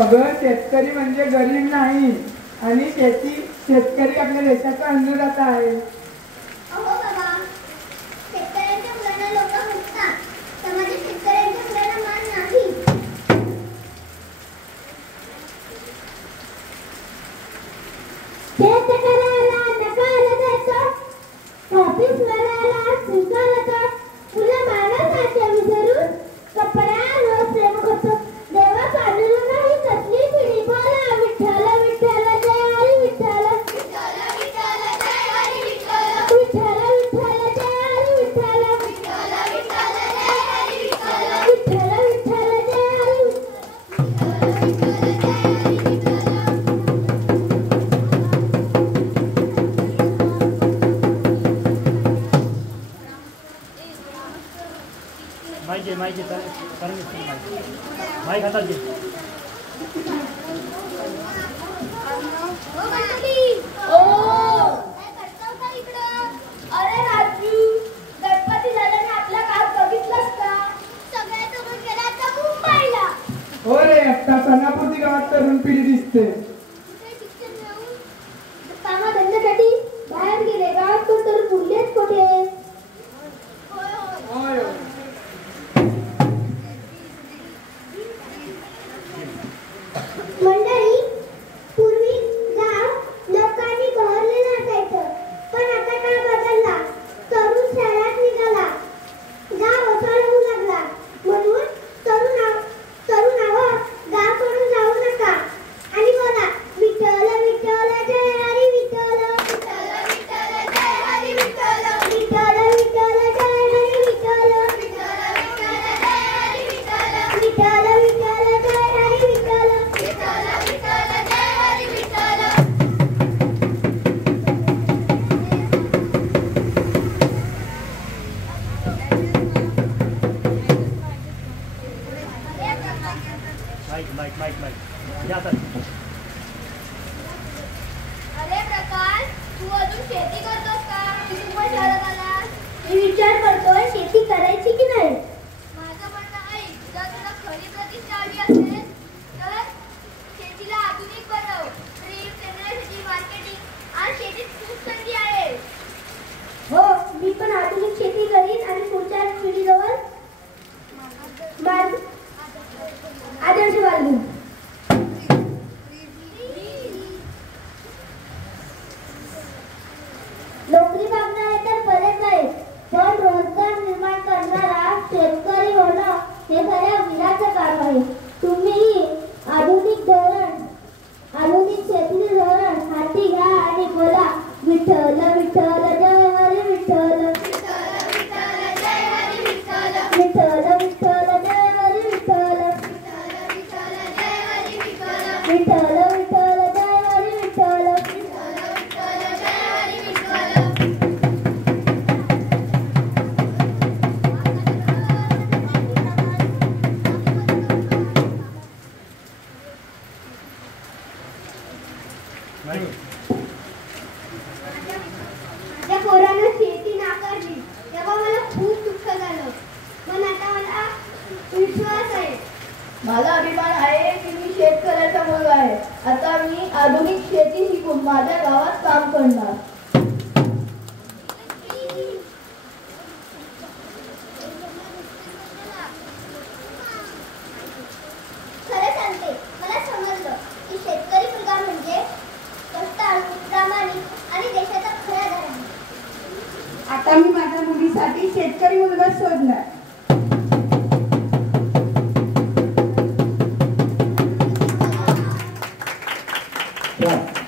अगं शेतकरी म्हणजे गरीब नाही आणि शेतकरी आपल्या देशाचा अन्नदाता आहे. शेतकऱ्यांच्या मुलांना लोक म्हणतात, समाजात शेतकऱ्यांच्या मुलांना मान नाही. शेतकऱ्याला नकार देतो, ऑफिसवाल्याला स्वीकारतो, तुला माणसाच्या विसरून कपड्यावर प्रेम करतो. देवा काढून नाही कसली पिढी बोला विठ्ठल विठ्ठल जय हरी विठ्ठल विठ्ठल विठ्ठल जय हरी विठ्ठल विठ्ठल विठ्ठल जय हरी विठ्ठल विठ्ठल विठ्ठल जय हरी विठ्ठल विठ्ठल विठ्ठल जय हरी माईक हातात घे. अरे राजू, गणपती दादाने आपला काम बघितलंस का? सगळ्यात सोबत गेला तर मुंबईला. हो रे, आता सणापुरती गावात तरुण पिढी दिसते. शिक्षण घेऊन कामाधंद्यासाठी बाहेर गेले. गावात कोण तर पुरलेच कुठे? होय मंडळी, पूर्वी गाव लोकांनी बहरलेलं असायचं, पण आता काळ बदलला. तरुण शहरात निघाला, गाव ओसाड होऊ लागला. म्हणून तरुणावर गाव सोडून जाऊ नका आणि बोला विठ्ठल विठ्ठल जय हरी विठ्ठल विठ्ठल विठ्ठल जय हरी विठ्ठल विठ्ठल विठ्ठल जय हरी विठ्ठल विठ्ठल विठ्ठल जय हरी विठ्ठल विठ्ठल विठ्ठल जय हरी विठ्ठल विठ्ठल विठ्ठल जय हरी विठ्ठल. माईक या आता. अरे प्रकाश, तू अजून शेती करतोस का? तू पण शहरात आलास. मी विचार करतोय शेती करायची की नाही. माझं म्हणणं ऐक, जर तुला खरी प्रतिष्ठा हवी असेल तर शेतीला आधुनिक बनव. ड्रीप, सेंद्रिय मार्केटिंग आज शेतीत खूप संधी आहे. हो, मी पण आधुनिक शेती करीन आणि पुढच्या पिढीजवळ आदर्श बाळगीन. नोकरी मागणारे तर बरेच आहेत, पण रोजगार निर्माण करणारा शेतकरी होणं हे खऱ्या वीराचं काम आहे. विठ्ठल विठ्ठल जय हरी विठ्ठल विठ्ठल विठ्ठल जय हरी विठ्ठल माझ्या पोरानं शेती नाकारली तेव्हा मला खूप दुःख झालं पण आता मला विश्वास आहे. माझा अभिमान आहे की मी शेतकऱ्याचा मुलगा आहे. आता मी आधुनिक शेती शिकून माझ्या गावात काम करणार. खरं सांगते मला समजलं की शेतकरी मुलगा म्हणजे कष्टाळू, प्रामाणिक आणि देशाचा खरा आधार आहे. आता मी माझ्या मुलीसाठी शेतकरी मुलगा शोधणार. Yeah.